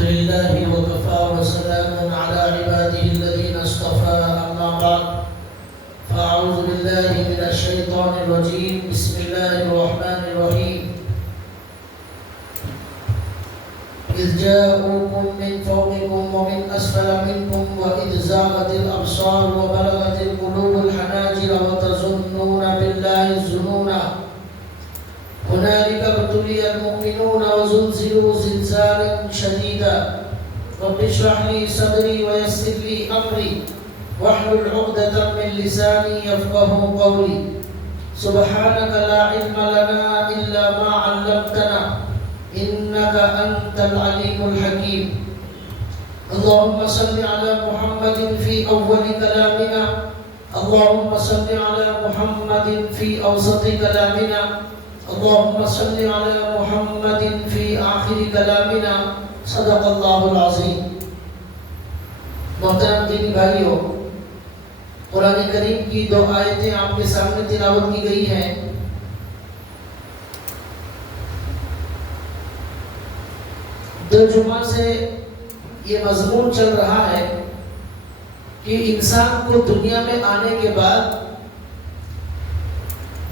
لله وكفى وسلام على عباده الذين اصطفى أما بعد فأعوذ بالله من الشيطان الرجيم بسم الله الرحمن الرحيم إذ جاءوكم من فوقكم ومن أسفل منكم وإذ زاغت الأبصار وبلغت القلوب الحناجر وتظنون بالله الظنون هنالك ابتلي المؤمنون وزلزلوا زلزالا شديدا رب اشرح لي صدري ويسر لي أمري واحلل عقدة من لساني يفقهوا قولي سبحانك لا علم لنا إلا ما علمتنا إنك أنت العليم الحكيم اللهم صل على محمد في أول كلامنا اللهم صل على محمد في أوسط كلامنا اللهم صل على محمد في آخر كلامنا صدق اللہ العظیم. محترم دینی بھائیوں، قرآن کریم کی دو آیتیں آپ کے سامنے تلاوت کی گئی ہیں. دو جمعہ سے یہ مضمون چل رہا ہے کہ انسان کو دنیا میں آنے کے بعد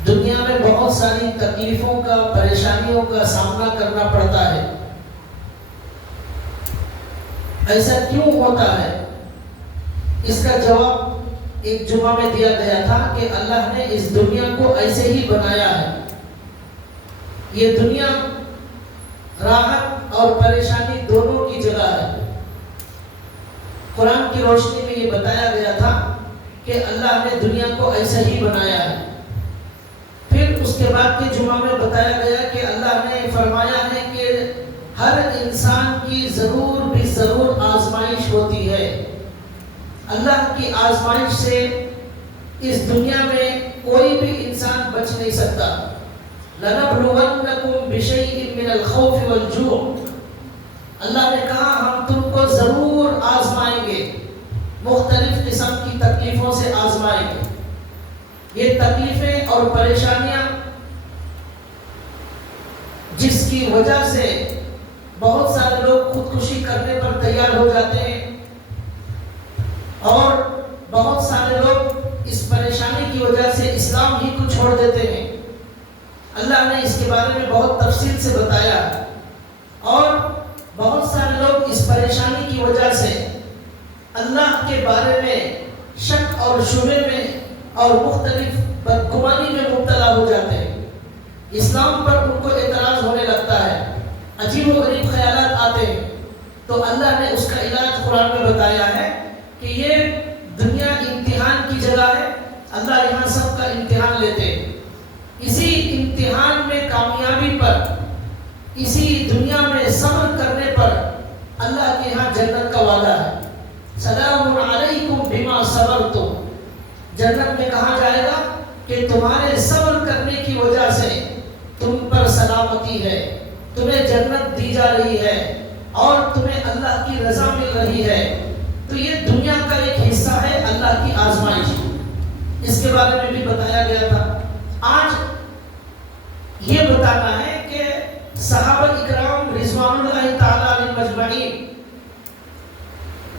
دنیا میں بہت ساری تکلیفوں کا، پریشانیوں کا سامنا کرنا پڑتا ہے. ایسا کیوں ہوتا ہے؟ اس کا جواب ایک جمعہ میں دیا گیا تھا کہ اللہ نے اس دنیا کو ایسے ہی بنایا ہے. یہ دنیا راحت اور پریشانی دونوں کی جگہ ہے. قرآن کی روشنی میں یہ بتایا گیا تھا کہ اللہ نے دنیا کو ایسے ہی بنایا ہے. پھر اس کے بعد کے جمعہ میں بتایا گیا کہ اللہ نے فرمایا ہے کہ ہر انسان کی ضرور بھی ضرور آزمائش ہوتی ہے. اللہ کی آزمائش سے اس دنیا میں کوئی بھی انسان بچ نہیں سکتا. لَنَبْلُوَنَّكُمْ بِشَيْءٍ مِّنَ الْخَوْفِ وَالْجُوعِ. اللہ نے کہا ہم تم کو ضرور آزمائیں گے، مختلف قسم کی تکلیفوں سے آزمائیں گے. یہ تکلیفیں اور پریشانیاں جس کی وجہ سے بہت سارے لوگ خودکشی کرنے پر تیار ہو جاتے ہیں اور بہت سارے لوگ اس پریشانی کی وجہ سے اسلام ہی کو چھوڑ دیتے ہیں. اللہ نے اس کے بارے میں بہت تفصیل سے بتایا اور بہت سارے لوگ اس پریشانی کی وجہ سے اللہ کے بارے میں شک اور شبہ میں اور مختلف بدگمانی میں مبتلا ہو جاتے ہیں. اسلام پر ان کو اعتراض ہونے لگتا ہے، عجیب و غریب خیالات آتے ہیں. تو اللہ نے اس کا علاج قرآن میں بتایا ہے کہ یہ دنیا امتحان کی جگہ ہے. اللہ یہاں سب کا امتحان لیتے ہیں. اسی امتحان میں کامیابی پر، اسی دنیا میں صبر کرنے پر اللہ کے یہاں جنت کا وعدہ ہے. سلام علیکم بما صبرتم. جنت میں کہا جائے گا کہ تمہارے صبر کرنے کی وجہ سے تم پر سلامتی ہے، تمہیں جنت دی جا رہی ہے اور تمہیں اللہ کی رضا مل رہی ہے. تو یہ دنیا کا ایک حصہ ہے اللہ کی آزمائش. اس کے بارے میں بھی بتایا گیا تھا. آج یہ بتانا ہے کہ صحابہ اکرام رضوان اللہ تعالیٰ علیہ مجمعین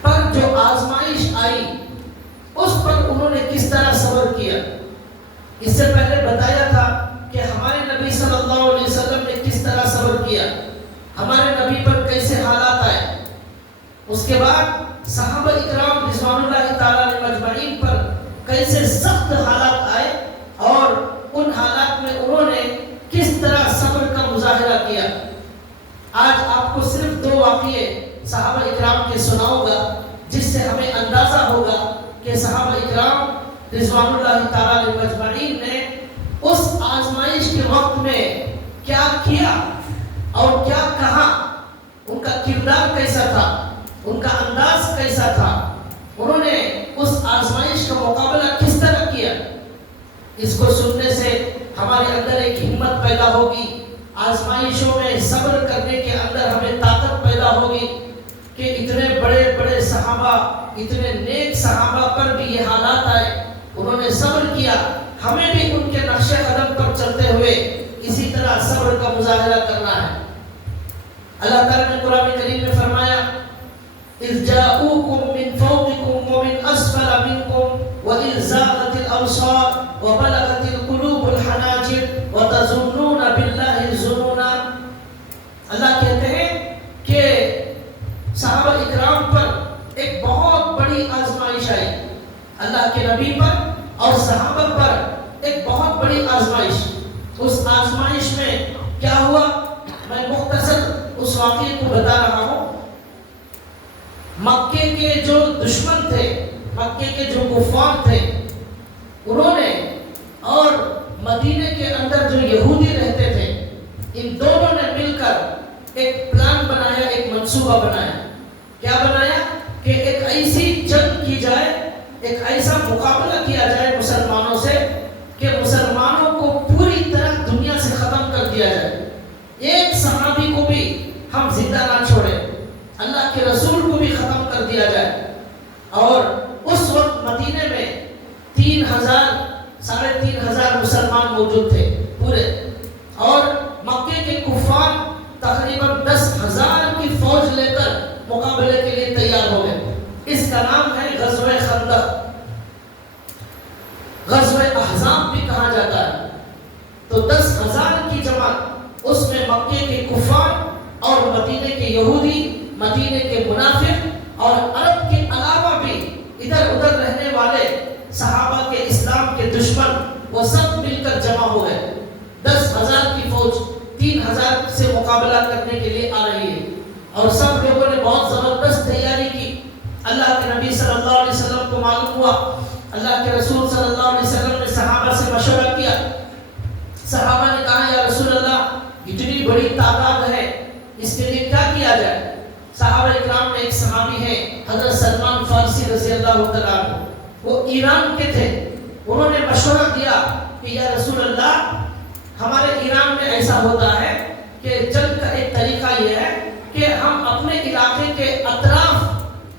پر جو آزمائش آئی اس پر انہوں نے کس طرح صبر کیا. اس سے پہلے بتایا تھا کہ ہمارے نبی صلی اللہ علیہ وسلم نے کس طرح صبر کیا، ہمارے نبی پر کیسے حالات آئے. اس کے بعد صحابہ اکرام رضوان اللہ تعالیٰ علیہ مجمعین پر کیسے سخت حالات آئے اور ان حالات میں انہوں نے کس طرح صبر کا مظاہرہ کیا. آج آپ کو صرف دو واقعے صحابہ اکرام کے سناؤں گا جس سے ہمیں اندازہ ہوگا کہ صحابہ اکرام رضوان اللہ تعالیٰ علیہ مجمعین نے اس آزمائش کے وقت میں کیا کیا اور کیا کہا. ان کا کردار کیسا تھا، ان کا انداز کیسا تھا، انہوں نے اس آزمائش کا مقابلہ کس طرح کیا. اس کو سننے سے ہمارے اندر ایک ہمت پیدا ہوگی، آزمائشوں میں صبر کرنے کے اندر ہمیں طاقت پیدا ہوگی کہ اتنے بڑے بڑے صحابہ، اتنے نیک صحابہ پر بھی یہ حالات آئے، انہوں نے صبر کیا. ہمیں بھی ان کے نقش قدم پر چلتے ہوئے اسی طرح صبر کا مظاہرہ کرنا ہے. اللہ تعالیٰ نے قرآن کریم میں فرمایا الأبصار وبلغت القلوب الحناجر وتظنون بالله الظنون. اللہ کہتے ہیں کہ صحابہ اکرام پر ایک بہت بڑی آزمائش آئی، اللہ کے نبی پر اور صحابہ پر ایک بہت بڑی آزمائش. اس آزمائش میں کیا ہوا، میں مختصر اس واقعے کو بتا رہا ہوں. مکے کے جو دشمن تھے، مکے کے جو کفار تھے، انہوں نے اور مدینے کے اندر جو یہودی رہتے تھے، ان دونوں نے مل کر ایک پلان بنایا، ایک منصوبہ بنایا. کیا بنایا کہ ایک ایسی جنگ کی جائے، ایک ایسا مقابلہ کیا جائے مسلمانوں سے کہ مسلمانوں کو پوری طرح دنیا سے ختم کر دیا جائے. ایک صحابی کو بھی ہم زندہ نہ چھوڑیں، اللہ کے رسول کو بھی ختم کر دیا جائے. اور اس وقت مدینے میں 3,000 مسلمان موجود تھے پورے، اور مکے کے کفار تقریباً 10,000 کی فوج لے کر مقابلے کے لیے تیار ہو گئے. اس کا نام ہے غزوہ خندق، غزوہ احزاب بھی کہا جاتا ہے. تو 10,000 کی جماعت، اس میں مکے کے کفار اور مدینے کے یہودی، مدینے کے منافق اور عرب کے علاوہ بھی ادھر ادھر رہنے والے صحابہ کے اسلام کے دشمن، وہ سب مل کر جمع ہو گئے. 10,000 کی فوج 3,000 سے مقابلہ کرنے کے لیے آ رہی ہے، اور سب لوگوں نے بہت زبردست تیاری کی. اللہ کے نبی صلی اللہ علیہ وسلم کو معلوم ہوا، اللہ کے رسول صلی اللہ علیہ وسلم نے صحابہ سے مشورہ کیا. صحابہ نے کہا یا رسول اللہ، اتنی بڑی تعداد ہے، اس کے لیے کیا کیا جائے؟ صحابہ اکرام میں ایک صحابی ہیں حضرت سلمان فارسی رضی اللہ تعالیٰ عنہ، وہ ایران کے تھے. انہوں نے مشورہ دیا کہ یا رسول اللہ، ہمارے ایران میں ایسا ہوتا ہے کہ جنگ کا ایک طریقہ یہ ہے کہ ہم اپنے علاقے کے اطراف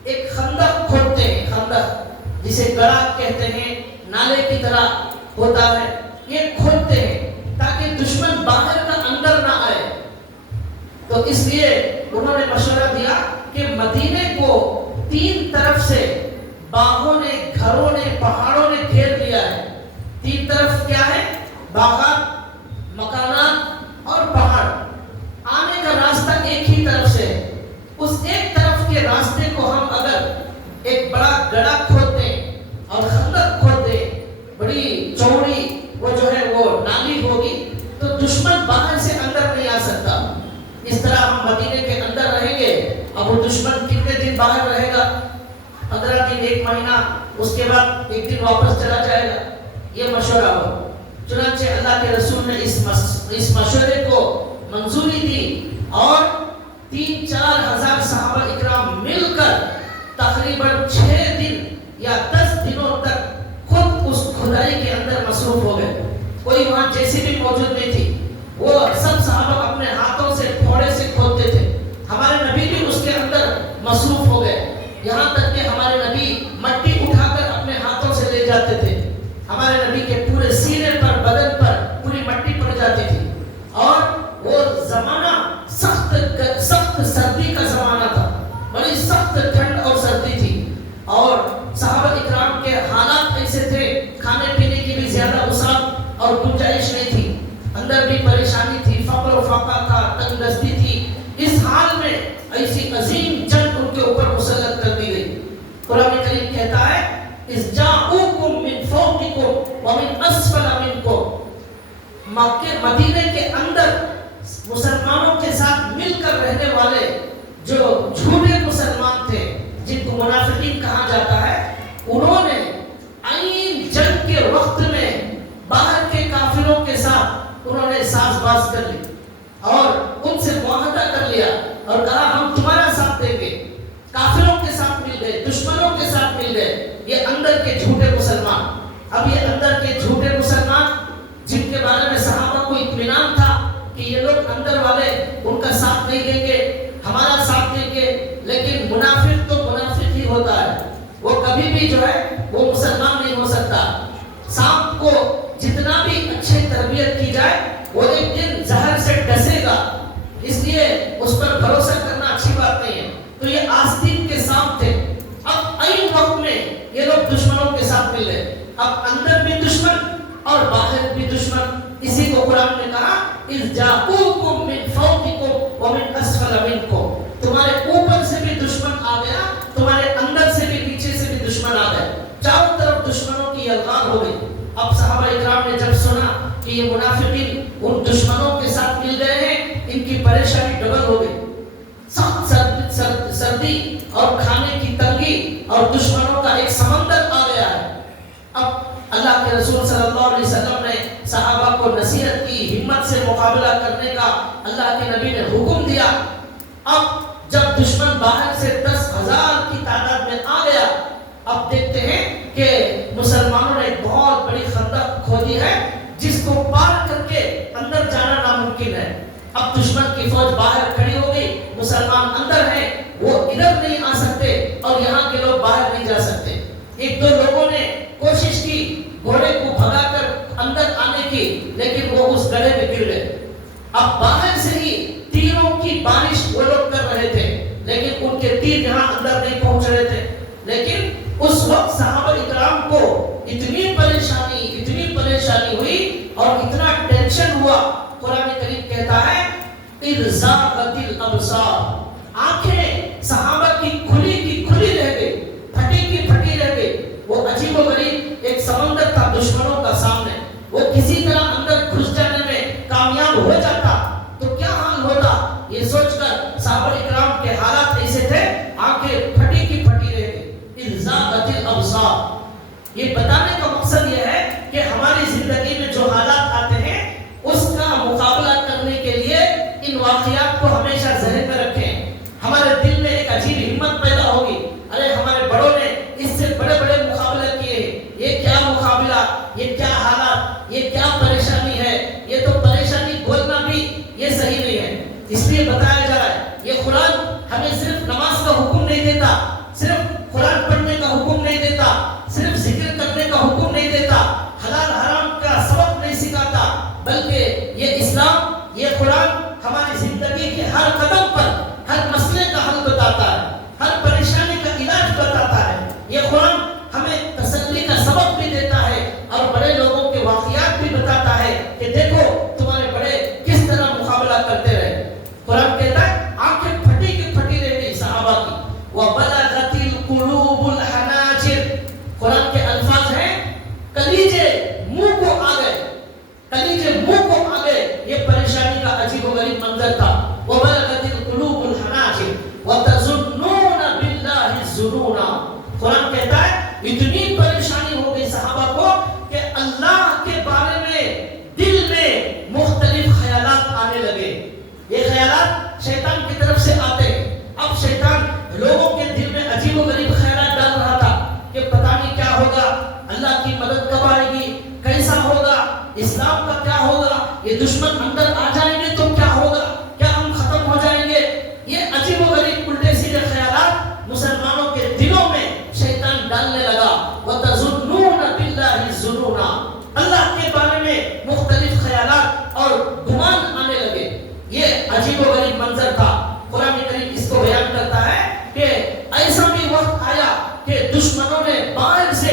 ایک خندق کھودتے ہیں، خندق جسے گڑھا کہتے ہیں، نالے کی طرح ہوتا ہے، یہ کھودتے ہیں تاکہ دشمن باہر کا اندر نہ آئے. تو اس لیے انہوں نے مشورہ دیا کہ مدینے کو 3 طرف سے باغوں نے، گھروں نے، پہاڑوں نے گھیر لیا ہے. 3 طرف کیا ہے؟ باغات، مکانات اور پہاڑ. آنے کا راستہ ایک ہی طرف سے ہے. اس ایک طرف کے راستے کو ہم اگر ایک بڑا گڑھا کھودتے اور خندق کھودتے، بڑی چوڑی وہ جو ہے وہ نالی ہوگی، تو دشمن باہر سے اندر نہیں آ سکتا. اس طرح ہم مدینے کے اندر رہیں گے. اب وہ دشمن کتنے دن باہر رہے گا؟ 15 دن، 1 مہینہ، اس کے بعد 1 دن واپس چلا جائے گا. یہ مشورہ ہو. چنانچہ اللہ کے رسول نے اس مشورے کو منظوری دی، اور 3-4 ہزار صحابہ اکرام مل کر تقریباً 6 دن یا 10 دنوں تک خود اس کھدائی کے اندر مصروف ہو گئے. کوئی وہاں جیسی بھی موجود نہیں تھی. وہ سب صحابہ اپنے ہاتھوں سے، پھوڑے سے کھودتے تھے. ہمارے نبی بھی اس کے اندر مصروف ہو گئے، یہاں تک کہ ہمارے نبی مٹی اٹھا کر اپنے ہاتھوں سے لے جاتے تھے. ہمارے نبی کے پورے سینے پر، بدن پر پوری مٹی پڑ جاتی تھی. اور وہ زمانہ سخت سردی کا زمانہ تھا، بڑی سخت ٹھنڈ اور سردی تھی. اور صحابہ اکرام کے حالات ایسے تھے، کھانے پینے کی بھی زیادہ وسعت اور گنجائش نہیں تھی، اندر بھی پریشانی تھی، فقر و فاقہ تھا، تنگ دستی تھی. اس حال میں ایسی عظیم جنگ ان کے اوپر مسلط کر دی گئی. قرآن کریم کہتا ہے اذ جاءوکم من فوقکم ومن اسفل منکم. مدینے کے اندر مسلمانوں کے ساتھ مل کر رہنے والے جو جھوٹے مسلمان تھے، جن کو منافقین کہا جاتا ہے، انہوں نے عین جنگ کے وقت میں باہر کے کافروں کے ساتھ انہوں نے ساز باز کر لی اور ان سے معاہدہ کر لیا اور کہا ہم تمہارا ساتھ دیں گے. کافروں کے ساتھ مل گئے، دشمنوں کے ساتھ مل گئے. یہ اندر کے جھوٹے مسلمان. اب یہ اندر کے جھوٹے مسلمان جن کے بارے میں صحابہ کو اطمینان تھا کہ یہ لوگ اندر والے ان کا ساتھ نہیں دیں گے، ہمارا ساتھ دیں گے، لیکن منافق تو منافق ہی ہوتا ہے. وہ کبھی بھی جو ہے وہ مسلمان نہیں ہو سکتا. سانپ کو جتنا بھی اچھے تربیت کی جائے، وہ ایک دن زہر سے ڈسے گا. اس لیے اس پر بھروسہ کرنا اچھی بات نہیں ہے. تو یہ آستین کے سانپ تھے. اب عین وقت میں یہ لوگ دشمنوں کے ساتھ مل گئے. اب اندر بھی کہ یہ منافقین ان دشمنوں کے ساتھ مل گئے ہیں، ان کی پریشانی ڈبل ہو گئی، سخت سردی اور کھانے کی تنگی اور دشمنوں کا ایک سمندر آ گیا ہے۔ اب اللہ کے رسول صلی اللہ علیہ وسلم نے صحابہ کو نصیحت کی، ہمت سے مقابلہ کرنے کا اللہ کے نبی نے حکم دیا۔ اب جب دشمن باہر سے 10,000 کی تعداد میں آ گیا، اب دیکھتے ہیں کہ مسلمانوں نے ایک بہت بڑی خندق کھودی ہے جس کو پار کر کے اندر جانا ناممکن ہے۔ اب دشمن کی فوج باہر کھڑی ہو گئی، مسلمان اندر ہیں، وہ ادھر نہیں آ سکتے اور یہاں کے لوگ باہر نہیں جا سکتے۔ ایک دو لوگوں نے کوشش کی گھوڑے کو بھگا کر اندر آنے کی، لیکن وہ اس گڑھے میں گر گئے۔ اب باہر سے ہی تیروں کی بارش وہ لوگ کر رہے تھے، لیکن ان کے تیر یہاں اندر نہیں پہنچ رہے تھے۔ لیکن اس وقت صحابہ اکرام کو اتنی پریشانی ہوئی اور اتنا ٹینشن ہوا، قرآن کریم کہتا ہے اذ زاغت الابصار، آنکھیں صحابہ کی کھلی رہ گئی، پھٹی رہ گئی۔ وہ عجیب و غریب ایک سمندر تھا دشمنوں کا سامنے، وہ کسی طرح اندر گھس جانے میں کامیاب ہو جاتا تو کیا حال ہوتا، یہ سوچ کر صحابہ اکرام کے حالات ایسے تھے، آنکھیں پھٹی رہ گئی۔ اذ زاغت الابصار، یہ بتانے کا مقصد یہ ہے کہ ہماری زندگی میں جو حالات آتے ہیں اس کا مقابلہ کرنے کے لیے ان واقعات کو ہمیشہ ذہن میں رکھیں۔ ہمارے دل میں ایک عجیب ہمت پیدا ہوگی، ارے ہمارے بڑوں نے اس سے بڑے مقابلے کیے، یہ کیا مقابلہ، یہ کیا حالات، یہ کیا پریشانی ہے، یہ تو پریشانی بولنا بھی یہ صحیح نہیں ہے۔ اس لیے بتایا جا رہا ہے یہ قرآن ہمیں صرف نماز کا حکم نہیں دیتا، صرف قرآن پڑھنے کا حکم نہیں دیتا، صرف ذکر کرنے کا حکم نہیں دیتا، حلال حرام کا سبق نہیں سکھاتا، بلکہ یہ اسلام، یہ قرآن ہماری زندگی کے ہر قدم پر ہر مسئلے کا حل بتاتا ہے، ہر پریشانی کا علاج بتاتا ہے۔ یہ قرآن ہمیں تسلی کا سبق بھی دیتا ہے اور بڑے لوگوں کے واقعات بھی بتاتا ہے کہ دیکھو تمہارے بڑے کس طرح مقابلہ کرتے رہے۔ قرآن کہتا ہے آنکھیں پھٹی رہ گئی صحابہ کی، وَبَلَغَتِ الْقُلُوبُ الْحَنَاجِرَ، قرآن کے الفاظ ہیں کلیجے منہ کو آ گئے، یہ پریشانی کا عجیب و غریب منظر تھا۔ وَبَلَغَتِ الْقُلُوبُ الْحَنَاجِرَ وَتَظُنُّونَ بِاللَّهِ الظُّنُونَ، قرآن کہتا ہے اتنی پریشانی ہو گئی صحابہ کو کہ اللہ کے بارے میں دل میں مختلف خیالات آنے لگے۔ یہ خیالات شیطان کی طرف سے آتے ہیں۔ اب شیطان لوگوں کے دل میں عجیب و غریب خیالات ڈال رہا تھا کہ پتہ نہیں کیا ہوگا، اللہ کی مدد کب آئے گی، کیسا ہوگا، اسلام کا کیا ہوگا، یہ دشمن اندر آ جائیں گے تو کیا ہوگا، کیا ہم ختم ہو جائیں گے۔ یہ عجیب و غریب الٹے سیدھے خیالات مسلمانوں کے دلوں میں شیطان ڈالنے لگا۔ وَتَظُنُّونَ بِاللَّهِ الظُّنُونَ، اللہ کے بارے میں مختلف خیالات اور گمان آنے لگے۔ یہ عجیب و غریب منظر تھا۔ قرآن کریم اس کو بیان کرتا ہے کہ ایسا بھی وقت آیا کہ دشمنوں نے باہر سے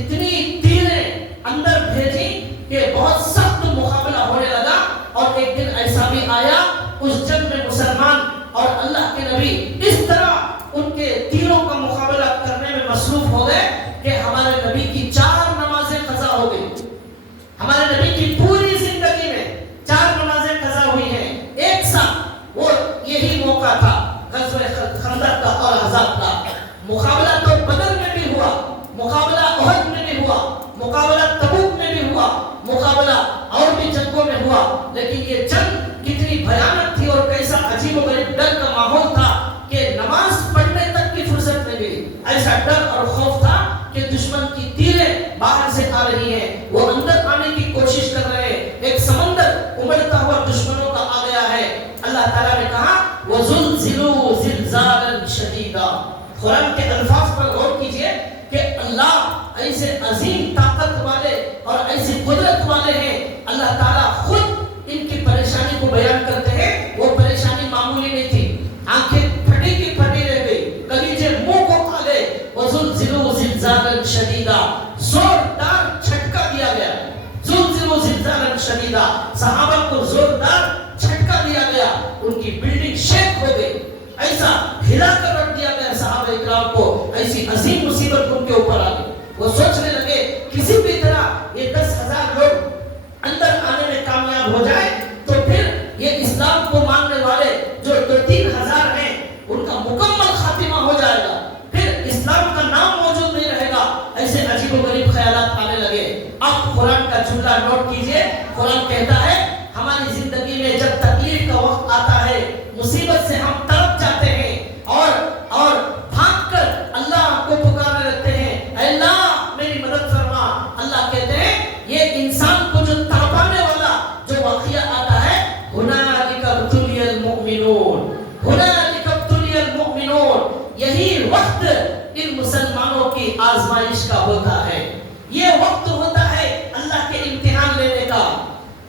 اتنی تیریں اندر بھیجی کہ بہت سخت مقابلہ ہونے لگا، اور ایک دن ایسا بھی آیا اس جنگ میں مسلمان اور اللہ کے نبی اس طرح ان کے تیروں کا مقابلہ کرنے میں مصروف ہو گئے کہ ہمارے نبی کی 4 نمازیں قضا ہو گئی۔ ہمارے نبی کی پوری زندگی میں 4 نمازیں قضا ہوئی ہیں ایک ساتھ۔ وہ یہی موقع تھا غزوہ خندق کا اور احزاب کا۔ مقابلہ تو بدر میں بھی ہوا، مقابلہ احد میں بھی ہوا، مقابلہ تبوک میں بھی ہوا، مقابلہ اور بھی جنگوں میں ہوا، لیکن یہ جنگ کتنی بھیانک تھی اور کیسا عجیب و غریب ڈر کا ماحول تھا کہ نماز پڑھنے تک کی فرصت نہیں ملی۔ ایسا ڈر اور خوف تھا کہ دشمن کی تیریں باہر سے آ رہی ہیں، وہ اندر آنے کی کوشش کر رہے ہیں، ایک سمندر ابھرتا ہوا دشمنوں کا آ گیا ہے۔ اللہ تعالیٰ نے کہا وَزُلْزِلُوا زِلْزَالًا شَدِيدًا، قرآن کے الفاظ پر غور کیجئے کہ اللہ ایسے عظیم طاقت والے اور ایسی قدرت والے ہیں۔ اللہ تعالیٰ خود ان کی پریشانی کو بیان کرتے ہیں، وہ پریشانی معمولی نہیں تھی، آنکھیں پھٹی رہ گئی، کلیجے منہ کو آ گئے۔ وَزُلْزِلُوا زِلْزَالًا شَدِيدًا، زوردار جھٹکا دیا گیا۔ زُلْزِلُوا زِلْزَالًا شَدِيدًا، صحابہ کو زوردار جھٹکا دیا گیا، ان کی بلڈنگ شیک ہو گئی، ایسا ہلا کر رکھ دیا گیا صحابہ اکرام کو، ایسی عظیم مصیبت ان کے اوپر آ گئی۔ وہ سوچنے لگے کسی بھی طرح یہ 10,000 لوگ اندر آنے یہی وقت ان مسلمانوں کی آزمائش کا ہوتا ہے. یہ وقت ہوتا ہے اللہ کے امتحان لینے کا.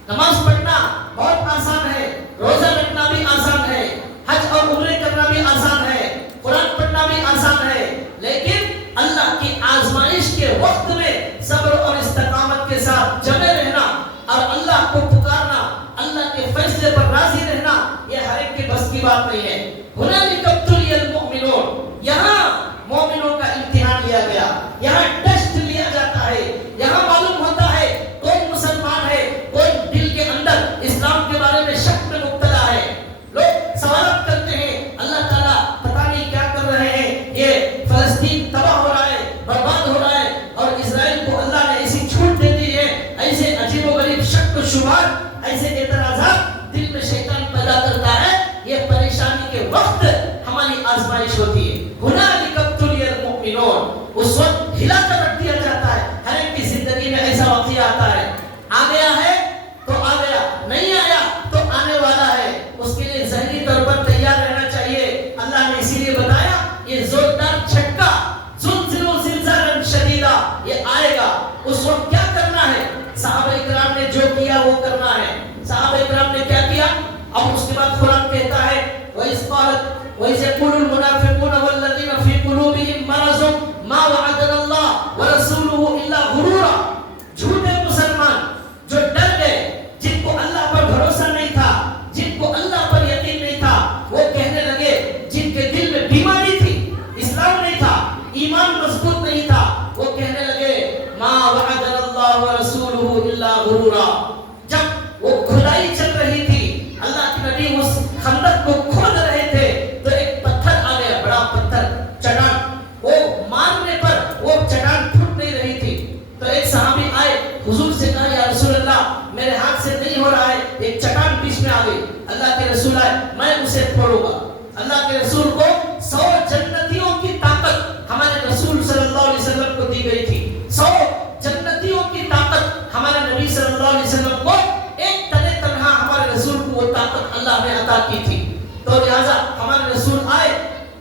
نماز پڑھنا بہت آسان ہے, روزہ رکھنا بھی آسان ہے, حج اور عمرے کرنا بھی آسان ہے, قرآن پڑھنا بھی آسان ہے, لیکن اللہ کی آزمائش کے وقت میں صبر اور استقامت کے ساتھ جمے رہنا اور اللہ کو پکارنا, اللہ کے فیصلے پر راضی رہنا, یہ ہر ایک کے بس کی بات نہیں ہے. ہنالک ابتلی المؤمنون, یہاں مومنوں کا امتحان لیا گیا, یہاں ٹیسٹ لیا جاتا ہے, یہاں معلوم ہوتا ہے کون مسلمان ہے, کوئی دل کے اندر اسلام کے بارے میں شک میں مبتلا ہے. لوگ سوالات کرتے ہیں, اللہ تعالیٰ پتہ نہیں کیا کر رہے ہیں, یہ فلسطین تباہ ہو رہا ہے, برباد ہو رہا ہے, اور اسرائیل کو اللہ نے ایسی چھوٹ دے دی ہے. ایسے عجیب و غریب شک و شبہات, ایسے اعتراضات دل میں شیطان پیدا کرتا ہے. یہ پریشانی کے وقت ہماری آزمائش ہوتی ہے. ہنالک ابتلی المؤمنون, اس وقت ہلا کر رکھ دیا جاتا ہے. ہر ایک کی زندگی میں ایسا واقعہ آتا ہے, آ گیا ہے تو آ گیا, نہیں آیا تو آنے والا ہے. اس کے لیے ذہنی طور پر تیار رہنا چاہیے. اللہ نے اسی لیے بتایا یہ زوردار جھٹکا, زلزلہ زلزالا شدیدا, یہ آئے گا. اس وقت کیا کرنا ہے؟ صحابہ اکرام نے جو کیا وہ کرنا ہے. صحابہ اکرام نے کیا کیا؟ اب اس کے بعد قرآن کہتا ہے وَإِذْ قَالَتْ وَإِذْ يَقُولُ الْمُنَافِقُونَ وَالَّذِينَ فِي قُلُوبِهِم مَّرَضٌ مَّا وَعَدَنَا اللَّهُ وَرَسُولُهُ إِلَّا غُرُورًا. جھوٹے مسلمان جو ڈر گئے, جن کو اللہ پر بھروسہ نہیں تھا, جن کو اللہ پر یقین نہیں تھا, وہ کہنے لگے, جن کے دل میں بیماری تھی, اسلام نہیں تھا, ایمان مضبوط نہیں تھا, وہ کہنے لگے مَا وَعَدَنَا اللَّهُ وَرَسُولُهُ إِلَّا غُرُورًا. جب وہ کھدائی چل رہی تھی, اللہ کے نبی اس خندق کو کھود رہے تھے, تو ایک پتھر آ گیا, بڑا پتھر, چٹان. وہ مارنے پر وہ چٹان پھٹ نہیں رہی تھی. تو ایک صحابی آئے, حضور سے کہا یا رسول اللہ میرے ہاتھ سے نہیں ہو رہا ہے, ایک چٹان بیچ میں آ گئی. اللہ کے رسول آئے, میں اسے پھوڑوں گا. اللہ کے رسول کو 100 جنتیوں کی طاقت ہمارے رسول صلی اللہ علیہ وسلم کو دی گئی تھی. 100 جنتیوں کی طاقت ہمارے نبی صلی اللہ علیہ وسلم کو ایک تنے تنہا ہمارے رسول کو وہ طاقت اللہ نے عطا کی تھی. تو لہٰذا ہمارے رسول آئے,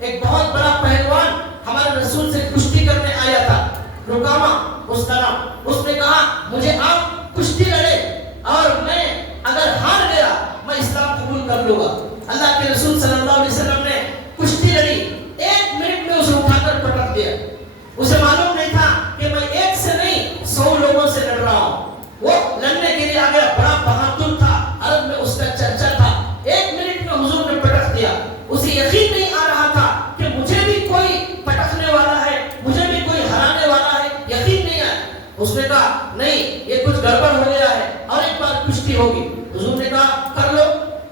ایک بہت بڑا پہلوان ہمارے رسول سے کشتی کرنے آیا تھا, رکامہ اس کا نام. اس نے کہا مجھے آپ کشتی لڑے اور میں اگر ہار گیا میں اسلام قبول کر لوں گا. اللہ کے رسول صلی اللہ علیہ وسلم نے کشتی لڑی, 1 منٹ میں اسے اٹھا کر پٹک دیا. اسے معلوم نہیں تھا کہ میں ایک سے نہیں 100 لوگوں سے لڑ رہا ہوں. وہ لڑنے کے لیے آ گیا, بڑا بہادر تھا, عرب میں اس کا چرچا تھا. 1 منٹ میں حضور نے پٹک دیا. اسے یقین نہیں آ رہا تھا کہ مجھے بھی کوئی پٹکنے والا ہے, مجھے بھی کوئی ہرانے والا ہے, یقین نہیں آیا. اس نے کہا نہیں یہ کچھ گڑبڑ ہو گیا ہے, اور ایک بار کشتی ہوگی. حضور نے کہا کر لو.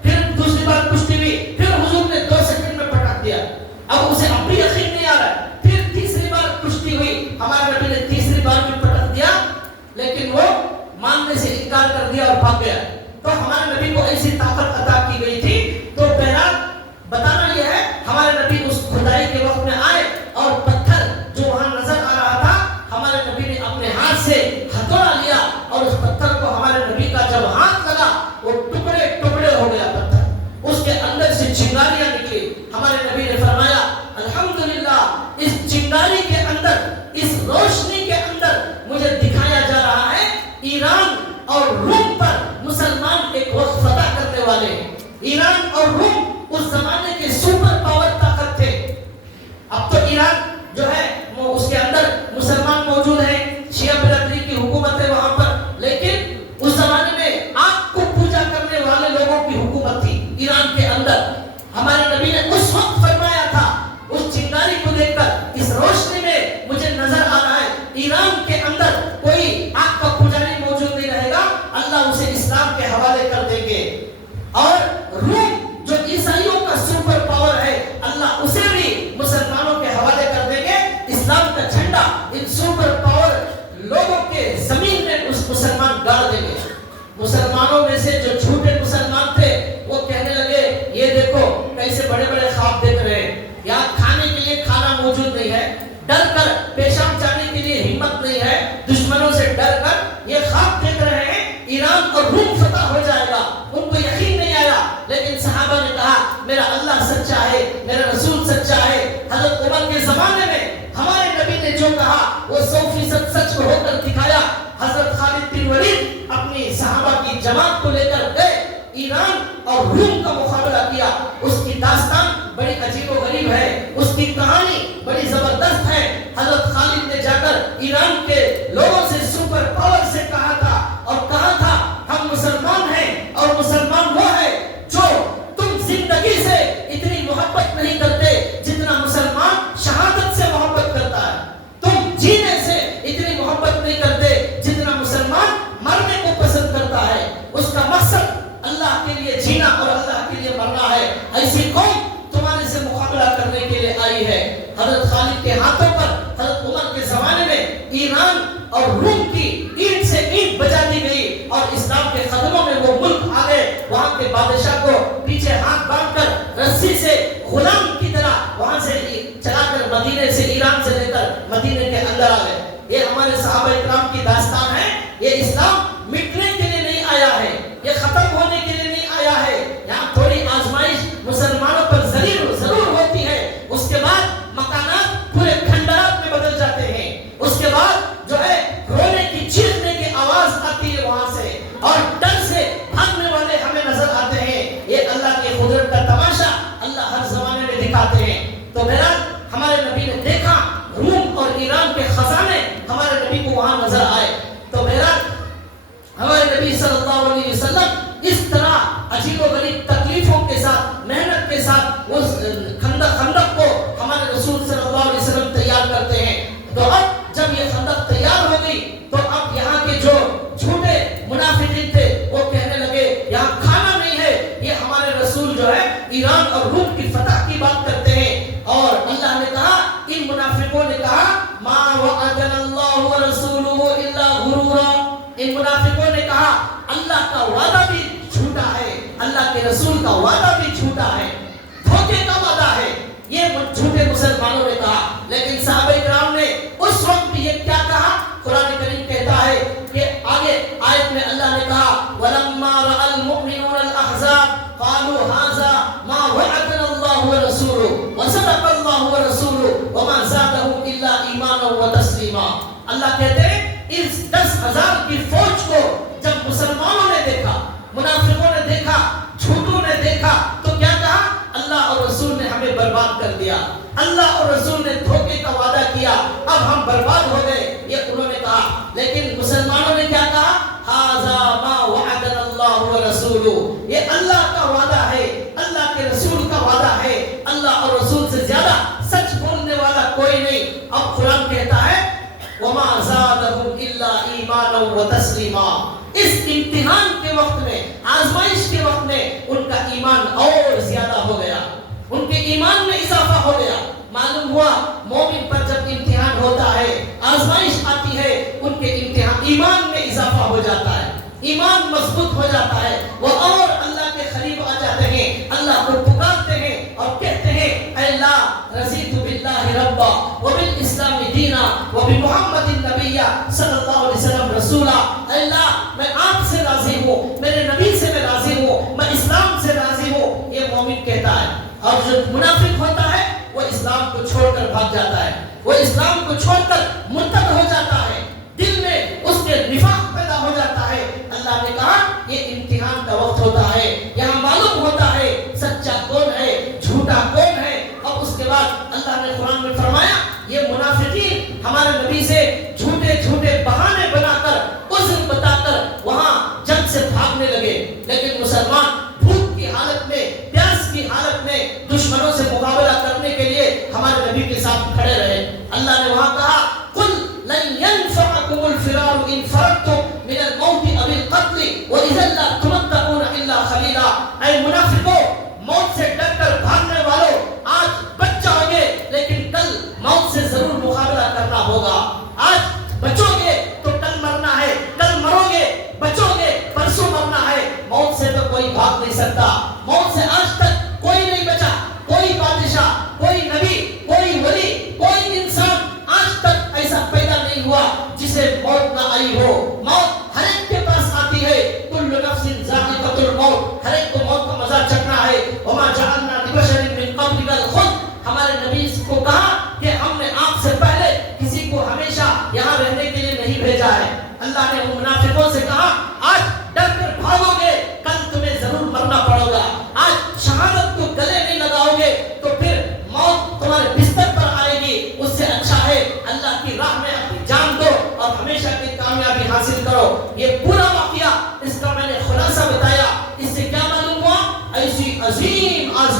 پھر دوسری بار کشتی ہوئی, پھر حضور نے 2 سیکنڈ میں پٹک دیا. اب اسے اب بھی یقین نہیں آ رہا ہے. پھر تیسری بار کشتی ہوئی, ہمارے نبی نے تیسری بار بھی پٹک دیا, لیکن وہ ماننے سے انکار کر دیا اور بھاگ گیا. تو ہمارے نبی کو ایسی طاقت عطا کی گئی تھی. تو بہرحال بتانا یہ ہے ہمارے نبی اس کھدائی کے وقت میں آئے, اور پتھر جو وہاں نظر آ رہا تھا ہمارے نبی نے اپنے ہاتھ سے ہتھوڑا لیا, اور اس پتھر کو ہمارے نبی کا جب ہاتھ لگا وہ ٹکڑے ٹکڑے ہو گیا پتھر. اس کے اندر سے چنگاریاں نکلی. ہمارے نبی نے فرمایا الحمدللہ, اس چنگاری کے اندر, اس روشنی کے اندر مجھے دکھایا جا رہا ہے ایران اور روم پر مسلمان ایک وقت فتح کرنے والے ہیں. ایران اور روم اس زمانے کے سپر پاور طاقت تھے. اب تو ایران جو ہے وہ اس کے اندر مسلمان موجود ہیں, شیعہ برادری کی حکومت ہے وہاں پر, لیکن اس زمانے میں آگ کو پوجا کرنے والے لوگوں کی حکومت تھی ایران کے اندر. ہمارے نبی نے اس وقت فرمایا تھا, اس چنگاری کو دیکھ کر, اس روشنی میں مجھے نظر آ رہا ہے ایران کے اندر کوئی آگ کا پجاری موجود نہیں رہے گا, اللہ اسے اسلام کے حوالے کر دیں گے. اور روم جو عیسائیوں کا سپر پاور ہے, اللہ اسے بھی مسلمانوں کے حوالے کر دیں گے. اسلام کا جھنڈا ان سپر پاور لوگوں کے زمین میں اس مسلمان گاڑ دیں گے. مسلمانوں میں سے جو جھوٹے مسلمان تھے وہ کہنے لگے یہ دیکھو کیسے بڑے بڑے خواب دیکھ رہے ہیں, یہاں کھانے کے لیے کھانا موجود نہیں ہے, ڈر کر پیشاب جانے کے لیے ہمت نہیں ہے, دشمنوں سے ڈر کر یہ خواب دیکھ رہے ہیں ایران اور روم فتح ہو جائے گا. ان کو یقین نہیں آیا, لیکن صحابہ نے کہا میرا اللہ سچا ہے, میرا رسول سچا ہے. حضرت عمر اگر ایران کے لوگوں سے سپر پاور سے کہا تھا اور کہا تھا ہم مسلمان ہیں اور مسلمان وہ ہے جو تم زندگی سے اتنی محبت نہیں کرتے جتنا مسلمان شہادت سے محبت کرتا ہے، تم جینے سے اتنی محبت نہیں کرتے جتنا مسلمان مرنے کو پسند کرتا ہے، اس کا مقصد اللہ کے لیے جینا اور اللہ کے لیے مرنا ہے، ایسی قوم تمہارے سے مقابلہ کرنے کے لیے آئی ہے۔ حضرت خالد کے ہاتھوں پر حضرت عمر کے زمانے میں ایران اور روم کی اینٹ سے اینٹ بجا دی گئی اور اسلام کے قدموں میں وہ ملک آ گئے، وہاں کے بادشاہ کو پیچھے ہاتھ باندھ کر رسی سے غلام کی طرح وہاں سے چلا کر مدینے سے ایران سے لے کر مدینے کے اندر آ گئے۔ یہ ہمارے صحابہ اکرام کی داستان ہے۔ یہ اسلام مٹنے کے لیے نہیں آیا ہے، یہ ختم ہونے کے لیے نہیں آیا ہے۔ یہاں تھوڑی آزمائش مسلمانوں پر ضرور ہوتی ہے، اس کے بعد مکانات پورے کھنڈرات میں بدل جاتے ہیں، اس کے بعد جو ہے رونے کی چیخنے کی آواز آتی ہے وہاں سے اور ڈر سے بھاگنے والے ہمیں نظر آتے ہیں۔ یہ اللہ کی قدرت کا تماشا اللہ ہر زمانے میں دکھاتے ہیں۔ تو بہرحال ہمارے نبی نے دیکھا روم اور ایران کے خزانے ہمارے نبی کو وہاں نظر آئے۔ تو بہرحال ہمارے نبی صلی اللہ علیہ وسلم اس طرح عجیب و غریب تکلیفوں کے ساتھ محنت کے ساتھ اس خندق کو ہمارے رسول صلی اللہ علیہ وسلم تیار کرتے ہیں۔ تو اب جب یہ خندق تیار ہو گئی تو اب یہاں کے جو جھوٹے منافقین تھے وہ کہنے لگے یہاں کھانا نہیں ہے، یہ ہمارے رسول جو ہے ایران اور روم کی فتح کی بات کرتے ہیں۔ اور اللہ نے کہا، ان منافقوں نے کہا ما وعدنا اللہ ورسولہ الا غرورا، ان منافقوں نے کہا اللہ کا وعدہ بھی جھوٹا ہے، اللہ کے رسول کا وعدہ بھی جھوٹا ہے، دھوکے کا وعدہ ہے، یہ جھوٹے مسلمانوں نے کہا۔ لیکن صحابہ کرام نے اس وقت بھی یہ کیا کہا؟ قرآن کریم کہتا ہے کہ آگے آیت میں اللہ نے کہا وَلَمَّا رَأَى الْمُؤْمِنُونَ الْأَحْزَابَ قَالُوا هَذَا مَا وَعَدَنَا اللَّهُ وَرَسُولُهُ وَصَدَقَ اللَّهُ وَرَسُولُهُ وَمَا زَادَهُمْ إِلَّا إِيمَانًا وَتَسْلِيمًا۔ اللہ کہتے ہیں اس 10,000 کی فوج کو جب مسلمانوں نے دیکھا، منافقوں نے دیکھا، جھوٹوں نے دیکھا تو کیا کہا؟ اللہ اور رسول نے ہمیں برباد کر دیا، اللہ اور رسول نے دھوکے کا وعدہ کیا، اب ہم برباد ہو گئے، یہ انہوں نے کہا۔ لیکن مسلمانوں نے کیا کہا؟ ھذا ما وعدنا اللہ ورسولہ، یہ اللہ کا وعدہ ہے، اللہ کے رسول کا وعدہ ہے، اللہ اور رسول سے زیادہ سچ بولنے والا کوئی نہیں۔ اب قرآن کہتا ہے وما زادهم الا ایمانا وتسلیما، اس امتحان کے وقت میں، آزمائش کے وقت میں ان کا ایمان اور زیادہ ہو گیا، ان کے ایمان میں اضافہ ہو گیا۔ معلوم ہوا مومن پر جب امتحان ہوتا ہے، آزمائش آتی ہے، ان کے ایمان میں اضافہ ہو جاتا ہے، ایمان مضبوط ہو جاتا ہے، وہ اور اللہ کے قریب آ جاتے ہیں، اللہ کو پکارتے ہیں اور کہتے ہیں اے اللہ رضیت باللہ ربا وبالاسلام دینا وبمحمد النبی صلی اللہ علیہ وسلم رسولا، اے اللہ میں آپ سے راضی ہوں، میرے نبی سے میں راضی ہوں، میں اسلام سے راضی ہوں، یہ مومن کہتا ہے۔ اور جو منافق ہوتا ہے وہ اسلام کو چھوڑ کر بھاگ جاتا ہے، وہ اسلام کو چھوڑ کر مرتد ہو جاتا ہے، دل میں اس کے نفاق پیدا ہو جاتا ہے۔ اللہ نے کہا یہ امتحان کا وقت ہوتا ہے، یہاں معلوم ہوتا ہے سچا کون ہے، جھوٹا کون ہے۔ اور اس کے بعد اللہ نے قرآن میں فرمایا یہ منافقین ہمارے نبی سے جھوٹے جھوٹے بہانے بنا کر، عذر بتا کر وہاں جنگ سے بھاگنے لگے، لیکن مسلمان بھوک کی حالت میں، پیاس کی حالت میں دشمنوں سے مقابلہ کرنے کے لیے ہمارے نبی کے ساتھ کھڑے رہے۔ اللہ نے وہاں کہا قل لن ينفعكم الفرار ان فررتم من الموت او القتل واذا لا تمتعون الا قليلا، اے منافقوں موت سے ڈر کر بھاگنے والوں، آج بچ جاؤ گے لیکن کل موت سے ضرور مقابلہ کرنا ہوگا، آج بچو گے تو کل مرنا ہے، کل مرو گے بچو گے پرسوں مرنا ہے، موت سے تو کوئی بھاگ نہیں سکتا، موت سے آج تک کوئی نہیں بچا، کوئی بادشاہ، کوئی نبی، کوئی ولی، کوئی انسان آج تک ایسا پیدا نہیں ہوا جسے موت نہ آئی ہو۔ موت ہر ایک کے پاس آتی ہے، کل نفس ذائقۃ الموت، ہر ایک کو موت کا مزہ چکھنا ہے۔ وما جعلنا لبشر من قبلک الخلد، ہمارے نبی کو کہا کہ ہم نے آپ سے پہلے کسی کو ہمیشہ یہاں رہنے کے لیے نہیں بھیجا ہے۔ اللہ نے ان منافقوں سے کہا آج ڈر کر بھاگو گے کل تمہیں ضرور مرنا پڑے گا، آج شہادت کو گلے نہیں لگاؤ گے تو پھر موت تمہارے بستر پر آئے گی، اس سے اچھا ہے اللہ کی راہ میں اپنی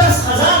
10,000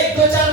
1-2-4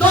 2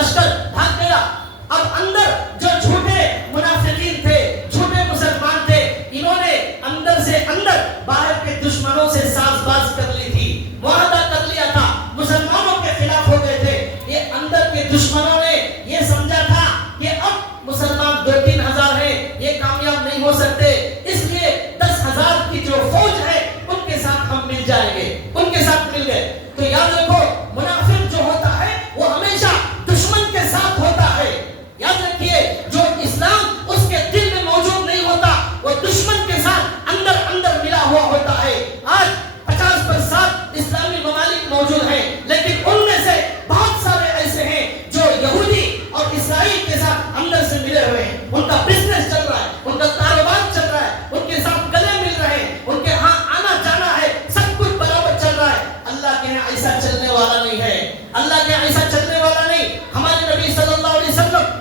لشکر بھاگ گیا. اب اندر جو جھوٹے منافقین تھے, جھوٹے مسلمان تھے, انہوں نے اندر سے اندر باہر کے دشمنوں سے ساز باز کر لی تھی, معاہدہ کر لیا تھا, مسلمانوں کے خلاف ہو گئے تھے. یہ اندر کے دشمنوں نے یہ سمجھا تھا کہ اب مسلمان 2-3 ہزار ہیں, یہ کامیاب نہیں ہو سکتے, اس لیے 10,000 کی جو فوج ہے ان کے ساتھ ہم مل جائیں گے. ان کے ساتھ مل گئے. تو یاد رکھو, منافق جو ہوتا ہے وہ ہمیشہ دشمن کے ساتھ ہوتا ہے. یاد رکھیے, جو اسلام اس کے دل میں موجود نہیں ہوتا, وہ دشمن کے ساتھ اندر اندر ملا ہوا ہوتا ہے. آج 50% اسلامی ممالک موجود ہیں, لیکن ان میں سے بہت سارے ایسے ہیں جو یہودی اور اسرائیل کے ساتھ اندر سے ملے ہوئے ہیں. ان کا بزنس چل رہا ہے, ان کا کاروبار چل رہا ہے, ان کے ساتھ گلے مل رہے ہیں, ان کے ہاں آنا جانا ہے, سب کچھ برابر چل رہا ہے. اللہ کے یہاں ایسا چلنے والا نہیں ہے. اللہ کے یہاں ایسا چلنے والا نہیں. ہمارے نبی صلی اللہ علیہ وسلم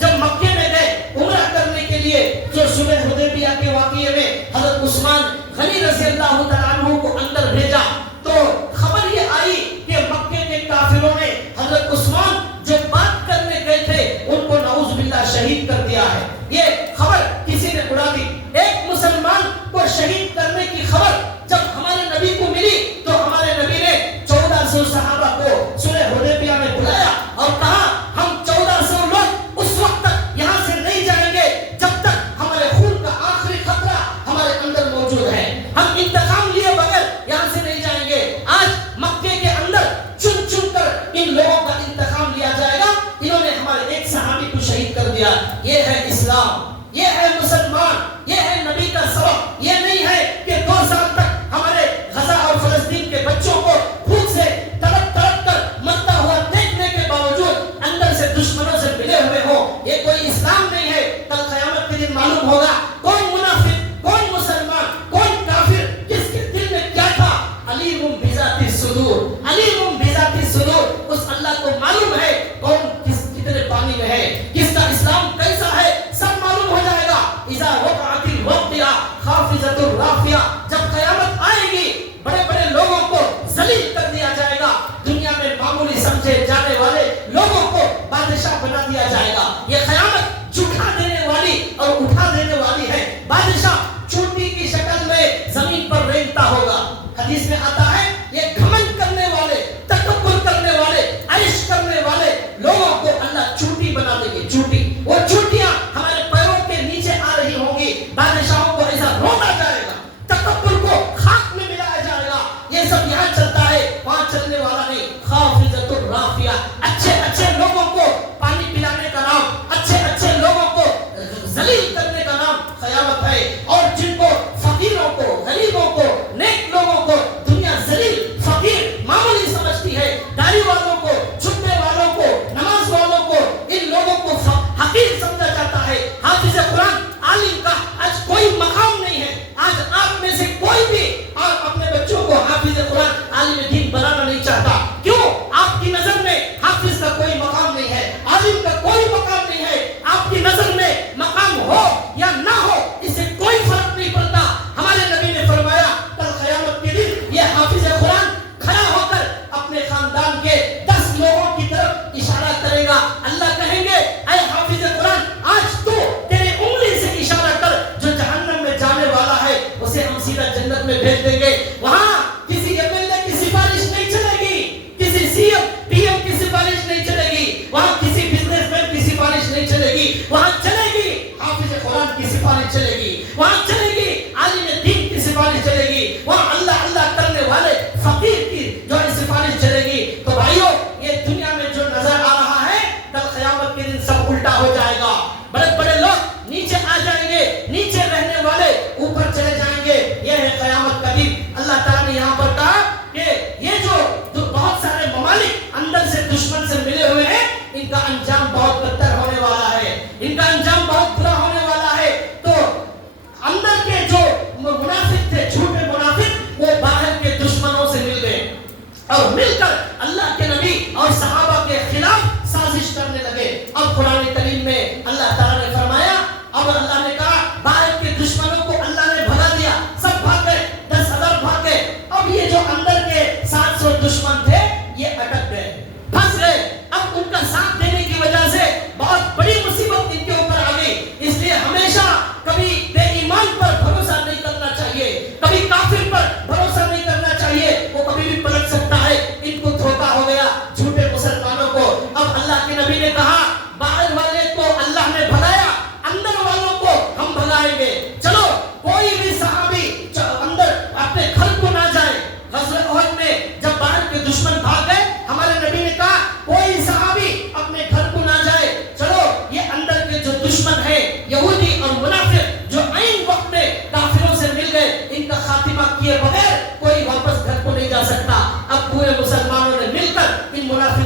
جب مکے میں گئے عمرہ کرنے کے لیے, جو صلح حدیبیہ کے واقعے میں حضرت عثمان غنی رضی اللہ تعالیٰ عنہ کو اندر بھیجا, تو خبر یہ آئی کہ مکے کے کافروں نے حضرت عثمان جو بات کرنے گئے تھے ان کو نعوذ باللہ شہید کر دیا ہے. یہ خبر کسی نے اڑا دی. ایک مسلمان کو شہید کرنے کی خبر جب ہمارے نبی کو ملی تو ہمارے نبی نے 1400 صحابہ کو صلح حدیبیہ میں بلایا اور کہا, ہم 1400 لوگ اس وقت تک یہاں سے نہیں جائیں گے جب تک ہمارے خون کا آخری خطرہ ہمارے اندر موجود ہے. ہم انتقام لیے بغیر یہاں سے نہیں جائیں گے. آج مکے کے اندر چن چن کر ان لوگوں کا انتقام لیا جائے گا. انہوں نے ہمارے ایک صحابی کو شہید کر دیا. یہ ہے اسلام, یہ ہے مسلمان, یہ ہے نبی کا سبق. یہ نہیں ہے کہ 2 سال تک ہمارے غزہ اور فلسطین کے بچوں کو بھوک سے تڑپ تڑپ کر مرتا ہوا دیکھنے کے باوجود اندر سے دشمنوں سے ملے ہوئے ہوں. یہ کوئی اسلام نہیں ہے. کل قیامت کے دن معلوم ہوگا کون منافق, کون مسلمان, کون کافر, کس کے دل میں کیا تھا. علیم بذات الصدور, علیم بذات الصدور. اس اللہ کو معلوم ہے کون کتنے پانی میں ہے, کس کا اسلام کیسا ہے, سب معلوم ہو جائے گا. اذا وقعت الواقعہ خافضۃ الرافعہ, جب قیامت آئے گی بڑے بڑے لوگوں کو ذلیل کر دیا جائے گا. دنیا میں معمولی سمجھے جانے والے لوگوں کو بادشاہ بنا دیا جائے گا. یہ قیامت جھٹا دینے والی اور اٹھا دینے والی ہے. بادشاہ چونٹی کی شکل میں زمین پر رینگتا ہوگا. حدیث میں آتا ہے یہ گھمنڈ کرنے والے, تکبر کرنے والے, عیش کرنے والے لوگوں کو اللہ چونٹی بنا دے گی. چونٹی, وہ چونٹیاں ہمارے پیروں کے نیچے آ رہی ہوں گی. بادشاہوں کو ایسا روتا جائے گا, تکبر کو خاک میں ملایا جائے گا. یہ سب یہاں چلتا ہے, وہاں چلنے والا نہیں. خافضۃ الرافعہ, اچھے اچھے لوگوں کو پانی پلانے کا نام, اچھے اچھے لوگوں کو ذلیل کرنے کا نام قیامت ہے. اور جن کو فقیروں کو, غریبوں کو, نیک لوگوں کو دنیا ذلیل فقیر معمولی سمجھتی ہے, داڑھی والوں کو, چھپنے والوں کو, نماز والوں کو, ان لوگوں کو حقیر سمجھا جاتا ہے. حافظ قرآن عالم کا آج کوئی مقام نہیں ہے. آج آپ میں سے کوئی بھی آپ اپنے بچوں کو حافظ قرآن عالم دین بنانا نہیں چاہتا. کیوں؟ آپ کی نظر میں حافظ کا کوئی مقام نہیں ہے, عالم کا کوئی مقام نہیں ہے. آپ کی نظر میں مقام ہو یا نہ ہو اس سے کوئی فرق نہیں پڑتا. ہمارے نبی نے فرمایا کل قیامت کے دن یہ حافظ قرآن کھڑا ہو کر اپنے خاندان کے 10 لوگوں کی طرف اشارہ کرے گا. اللہ کہیں گے اے حافظ قرآن, آج تو تیرے انگلی سے اشارہ کر, جو جہنم میں جانے والا ہے اسے ہم سیدھا جنت میں بھیج دیں گے. وہاں کسی MLA کی سفارش نہیں چلے گی, کسی CM PM کی سفارش نہیں چلے گی, وہاں کسی بزنس مین کی سفارش نہیں چلے گی. وہاں چلے گی حافظ قرآن کی سفارش چلے گی, وہاں چلے گی عالم دین کی سفارش چلے گی, وہاں اللہ اللہ کرنے والے فقیر کی جو ہے سفارش چلے گی. تو بھائیو, یہ دنیا میں جو نظر آ رہا ہے کل قیامت کے دن سب الٹا ہو جائے گا. بڑے بڑے لوگ نیچے آ جائیں گے, نیچے رہنے والے اوپر چلے جائیں گے. یہ ہے قیامت کا دن. اللہ تعالیٰ نے یہاں پر کہا کہ یہ جو بہت سارے ممالک اندر سے دشمن سے ملے ہوئے ہیں, ان کا انجام بہت بدتر ہونے والا ہے, ان کا انجام بہت برا ہونے والا ہے. تو اندر کے جو منافق تھے, جھوٹے منافق, وہ باہر کے دشمنوں سے مل گئے اور مل کر اللہ کے نبی اور صحابہ کے خلاف سازش کرنے لگے. اب قرآن کریم میں اللہ تعالیٰ نے فرمایا, اب اللہ نے کہا باہر کے دشمنوں کو اللہ نے بھگا دیا, سب بھاگ گئے, 10,000 بھاگ گئے. اب یہ جو اندر کے 700 دشمن تھے یہ اٹک گئے, پھنس گئے. اب ان کا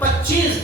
25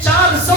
400